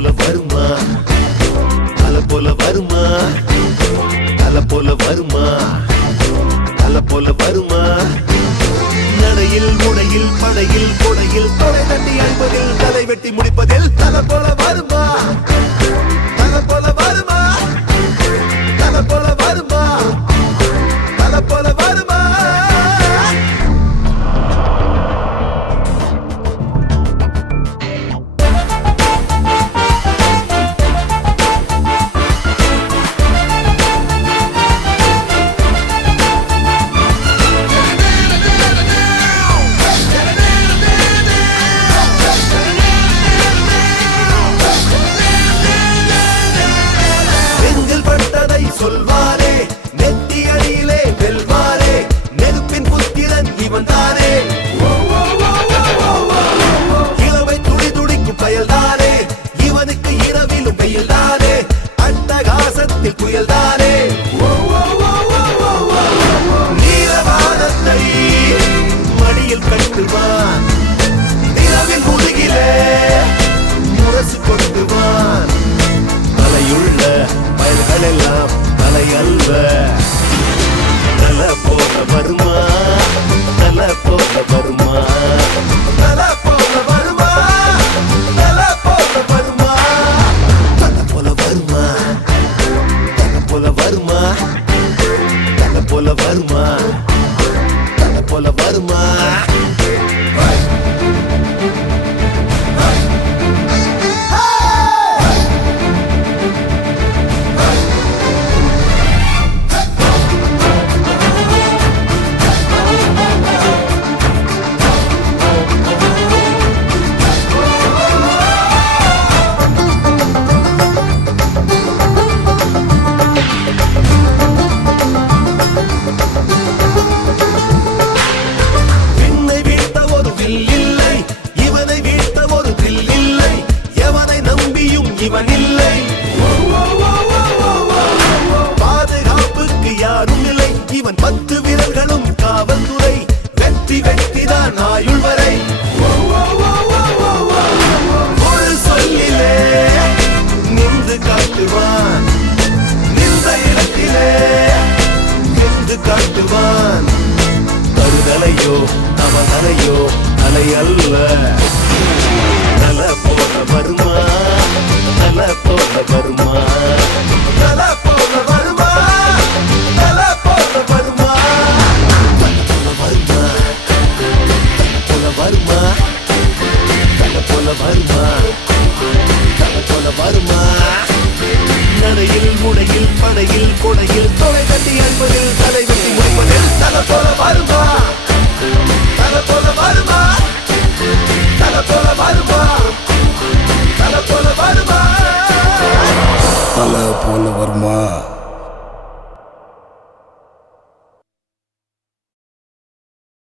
போல வருமா தல போல வருமா தல போல வருமா தல போல வருமா நடையில் முடையில் படையில் கொடையில் தொலை தட்டி அழிப்பதில் தலை வெட்டி முடிப்பதில் தல போல வருமா தல போல வருமா தல போல வருமா தல போல வருமா சொல்வாரே நெத்தி அடியிலே வெல்வாரே நெருப்பின் புத்திரன் இவன் தானே இளவை துடி துடிக்கும் பயல்தானே இவனுக்கு இரவிலும் வெயில்தானே அட்டகாசத்தில் புயல்தானே நீலவானத்தை மடியில் கட்டுவான் நிலவின் முதுகிலே முரசு கொட்டுவான் தலையுள்ள பயல்களெல்லாம் தலையல்வ தல போல வருமா தல போல வருமா தல போல வருமா தல போல வருமா தல போல வருமா தல போல வருமா தல போல வருமா தல போல வருமா இவன் இல்லை பாதுகாப்புக்கு யாரும் இல்லை இவன் 10 விரல்களும் காவல்துறை வெற்றி வெற்றிதான் ஆயுள் வரை ஒரு சொல்லிலே நின்று காட்டுவான் நின்ற இடத்திலே நின்று காட்டுவான் தருதலையோ அவதலையோ அலை அல்ல தல போல வருமா தல போல வருமா தல போல வருமா தல போல வருமா தல போல வருமா தல போல வருமா தல போல வருமா நடையில் முடையில் படையில் கொடையில் தொலை கட்டி அன்பதில் தலை வெட்டி முடிப்பதில் தல போல வருமா தல போல வருமா தல போல வருமா தல போல வருமா தல போல வருமா